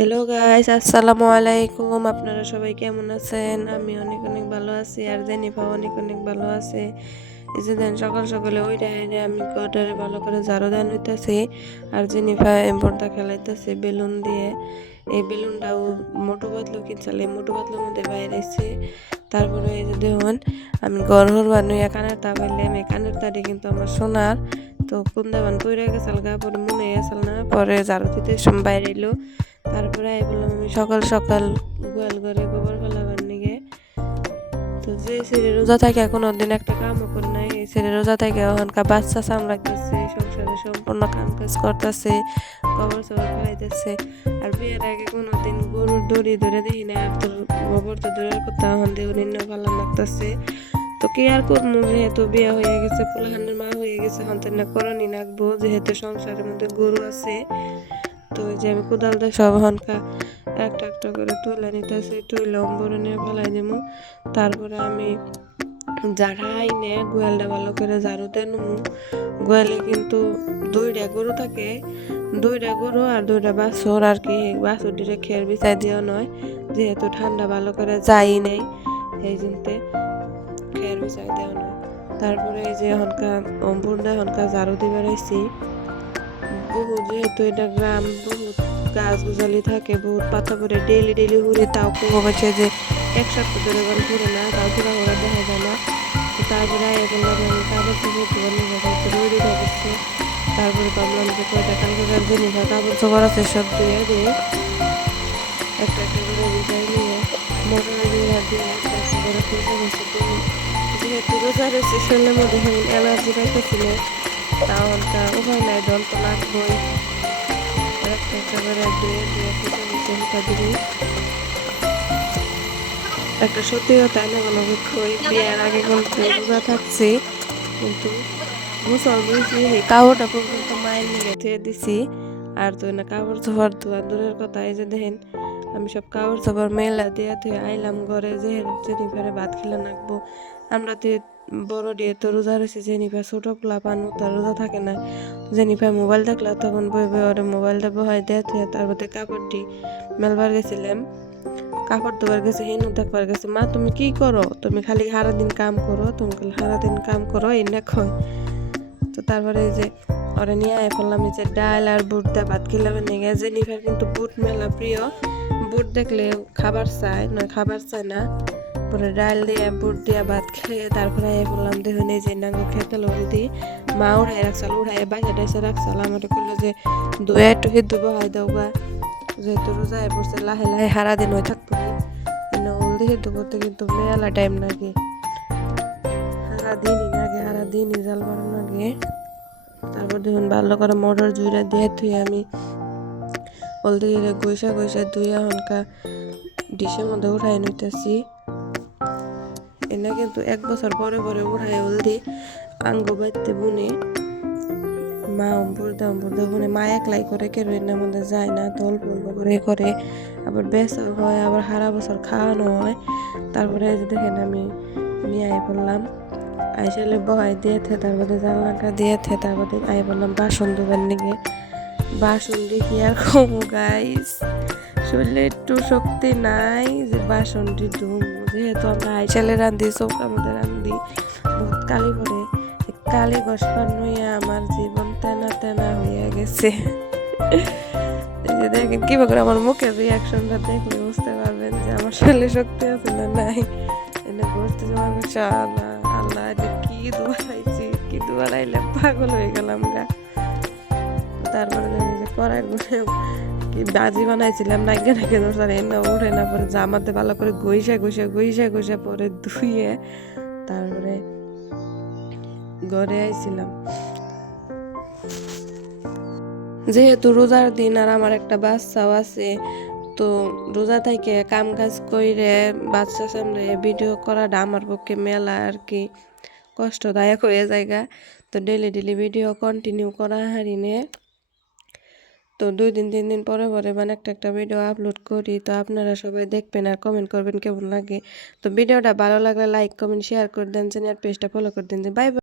Hello guys, আসসালামু আলাইকুম। আপনারা সবাই কেমন আছেন? আমি অনেক অনেক ভালো আছি, আর জেনিফা অনেক অনেক ভালো আছে। এই যে দেন সকাল সকালে ওই টাইমে আমি ঘরটারে ভালো করে ঝাড়ু দেন হইতেছি, আর জেনিফা পর্দা খেলাইতেছে বেলুন দিয়ে। এই বেলুনটাও মোটু পাতলু কিনছালে মোটু পাতলুর মধ্যে বাইরেছে। তারপরে এই যে দেখুন আমি ঘর বানুয়া কানের তা পাইলাম। এই কানের তাটি কিন্তু আমার সোনার। তো কোন দেবান পইরা গেছাল গা, পরে মনে গেছাল না, পরে ঝাড়ু দিতে বাইরে এলো। তারপরে আই বললাম আমি সকাল সকাল গোয়াল ঘরে গোবর ফেলাবার নিগে। তো যে ছেলে রোজা থাকে কোনোদিন একটা কামও করে নাই, এই ছেলে রোজা থাকে ওখানকার বাচ্চা সামলাইতেছে, সংসারে সম্পূর্ণ কাম কাজ করতেছে, গোবর সবর ফেলাইতেছে। আর বিয়ের আগে কোনোদিন গরুর দড়ি ধরে দেখি না, আর তোর গোবর তো দূরের কথা, ওখান দিয়ে নিন্ন ভালো লাগতেছে। তো কি আর করবো, যেহেতু বিয়ে হয়ে গেছে, পোলাহানের মা হয়ে গেছে, হন্তেন না করণই রাখবো, যেহেতু সংসারের মধ্যে গরু আছে। তো ওই যে আমি কোদাল দিয়ে সব হনকা একটা একটা করে তুলে নিতেছি, তুলে অম্বরে নিয়ে ফেলাই দেবো। তারপরে আমি ঝাড়াই নে গোয়ালটা ভালো করে ঝাড়ু দেন। গোয়ালে কিন্তু দুইটা গরু থাকে, দুইটা গরু আর দুইটা বাছুর আর কি। বাছুর দিলে খের বিছাই দেওয়া নয়, যেহেতু ঠান্ডা ভালো করে যাই নেই, এই জিনতে খের বিছাই দেওয়া নয়। তারপরে এই যে এখনকার অম্বুরটা এখনকার ঝাড়ু দিবার আইছি। বহুত, যেহেতু এটা গ্রাম, বহুত গাছ গুজালি থাকে, বহুত পাতা পরে ডেলি ডেলি ঘুরে, তাও কমেছে যে এক সপ্তাহ ধরে গান ঘুরে না, তাও পুরা ঘোরা দেখা যায় না। তো তারপরে বললাম আমি কাগজ চোপড় ধোয়ার নিয়ে রোদ উঠে গেছে। তারপরে ভাবলাম যে কয়টা কালকে জেনিফা কাগজ চোপড় আছে সব ধুয়ে দিয়ে একটা একটা করে ভিজাই নিয়ে মোটরে দিয়ে দিয়ে একটা একটা করে খুঁজে গেছে। তুমি যেহেতু রোজা রয়েছে, শরীরের মধ্যে এনার্জি পাইতেছিল, তাও একটা উপায় নাই, দল তো লাগবেই। একটা একটা করে ধুয়ে ধুয়ে খুঁজে খুঁজে হুকা দিবি। একটা সত্যি কথা না, কোনো ওই বিয়ের আগে কিন্তু রোজা থাকছি, কিন্তু গোসল বইছি এই কাপড়টা পর্যন্ত মায়ের নিয়ে ধুয়ে দিছি। আর তো না কাপড় চোপড় ধোয়া দূরের কথা, এই যে দেখেন আমি সব কাপড় চোপড় মেলা দিয়ে ধুয়ে আইলাম ঘরে, যে জেনিফারে ভাত খেলে নাকবো। আমরা তো বড় দিয়ে তো রোজা রয়েছে, জেনিফা ছোট পোলা পানু তার রোজা থাকে না। জেনিফা মোবাইল দেখলা তখন বই বই ওরে মোবাইলটা বহাই দিয়ে ধুয়ে তারপরে কাপড় দি মেলবার গেছিলাম, কাপড় ধোয়ার গেছে, হেনু দেখবার গেছে। মা তুমি কি করো, তুমি খালি সারাদিন কাম করো, তুমি খালি সারাদিন কাম করো এই না কয়। তো তারপরে এই যে ওরা নিয়ে আয় ফেললাম, এই যে ডাল আর বুট দিয়ে ভাত খেলাম নিয়ে। জেনিফার কিন্তু বুট মেলা প্রিয়, বুট দেখলে খাবার চায়, নয় খাবার চায় না। পরে ডাল দিয়ে বুট দিয়ে ভাত খেয়ে তারপরে আয় ফেললাম, দেখুন এই যে নাঙ্গো খেতে লোল দি মা উঠাই রাখছাল, উঠাই বাইরে ডাইসে রাখছাল। আমার করলো যে দুয়ে একটু হিদ্দু বহাই দাও গা, যেহেতু রোজা পড়ছে লাহে লাহে সারাদিন হয়ে থাকবো। হলদি হিদ্দু করতে কিন্তু মেলা টাইম লাগে, সারাদিনই জাল বানানো লাগে। তারপর দেখুন ভালো করে মোটর জুইরা দিয়ে ধুয়ে আমি হলদি গৈসা গৈসা ধুয়ে হনকা ডিশের মধ্যে উঠাই নিতেছি। এনে কিন্তু 1 বছর পরে পরে উঠাই হলদি আঙ্গ বাইতে বুনে। মা অম্বুরদা বুনে, মা একলাই করে কেউ এর মধ্যে যায় না, তো অল্প অল্প করে করে আবার বেচা হয়, আবার সারা বছর খাওয়ানো হয়। তারপরে দেখেন আমি নিয়ে আই বললাম আইসালে বহাই দিয়েছে, তারপরে জানলাটা দিয়েছে, তারপরে আই বললাম বাসন ধোবার নিগে। বাসন দেখি আর কমু গাইস, শরীরে একটু শক্তি নাই যে বাসনটি ধুম। যেহেতু আমরা আইসালে রান্ধি, চৌকার মধ্যে রান্ধি, বহুত কালি পরে, কালি গসপান হইয়া আমার জীবন তেনা তেনা হইয়া গেছে। দেখেন কি করে আমার মুখের রিয়াকশনটা দেখলে বুঝতে পারবেন যে আমার শরীরে শক্তি আছে না নাই। এনে বসতে যাওয়ার না, আল্লাহ এটা কি দুয়ারাইছি, কি দুয়ারাইলে পাগল হয়ে গেলাম গা। তারপরে দেখি যে কড়াই কি বাজি বানাইছিলাম নাকি নাকি দোসার এনে উঠে না, পরে জামাতে ভালো করে ঘষে পরে ধুইয়ে তারপরে ঘরে আইছিলাম। যেহেতু রোজার দিন আর আমার একটা বাচ্চাও আছে, তো রোজা থেকে কাম কাজ করে বাচ্চা সামনে ভিডিও করাটা আমার পক্ষে মেলা আর কি কষ্টদায়ক হয়ে যায়। তো ডেলি ডেলি ভিডিও কন্টিনিউ করা হারিনে, তো 2 দিন 3 দিন পরে পরে মানে একটা একটা ভিডিও আপলোড করি। তো আপনারা সবাই দেখবেন আর কমেন্ট করবেন কেমন লাগে। তো ভিডিওটা ভালো লাগলে লাইক কমেন্ট শেয়ার করে দেন, আর পেজটা ফলো করে দেন। Bye bye.